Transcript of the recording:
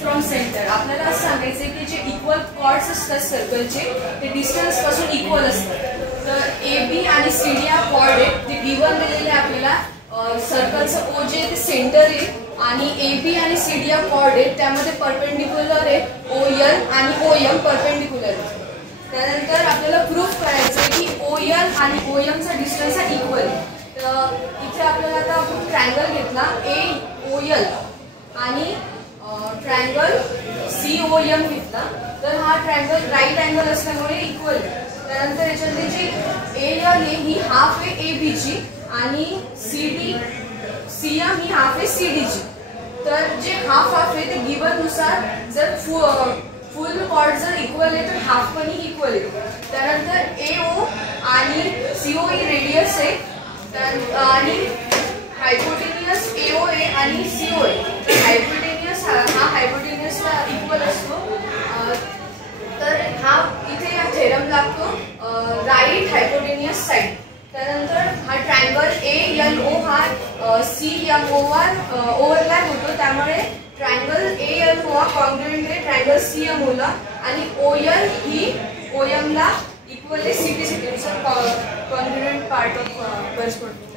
From centre. आपल्याला असं सांगायचं की जे इक्वल कॉर्ड्स असतात सर्कलचे ते डिस्टन्स पासून इक्वल असतात. तर AB आणि CD हा कॉर्ड आहे, ते गिवन दिलेले आपल्याला. सर्कलचं O जे ते सेंटर आहे आणि AB आणि CD हा कॉर्ड आहे, त्यामध्ये परपेंडिक्युलर आहे OL आणि OM परपेंडिक्युलर आहे. त्यानंतर आपल्याला प्रूफ करायचं आहे की OL आणि OM चा डिस्टन्स हा इक्वल आहे. तर इथे आपल्याला आता आपण ट्रायंगल घेतला AOL आणि ट्रायंगल COM घेतला. तर हा ट्रायंगल राईट अँगल असल्यामुळे इक्वल आहे. त्यानंतर याच्यामध्ये जी AL आहे ही हाफ आहे AB ची आणि CM ही हाफ आहे CD ची. तर जे हाफ आहे ते गिवन नुसार जर फुल कॉर्ड जर इक्वल आहे तर हाफ पण इक्वल आहे. त्यानंतर AO आणि CO ही रेडियस आहे आणि हायपोटेनियस AO आहे आणि CO आहे. तर हायपोटेनियस हा हायपोटेनियसला इक्वल असतो. तर हा इथे या थेरम लागतो राईट हायपोटेनियस साइड. त्यानंतर हा ट्रायंगल ALO हा CMO वर ओव्हरलॅप होतो, त्यामुळे ट्रायंगल ALO हा कॉन्ग्रुएंट आहे ट्रायंगल CMO ला आणि OL ही OM ला इक्वल आहे. CTC congruent part of corresponding.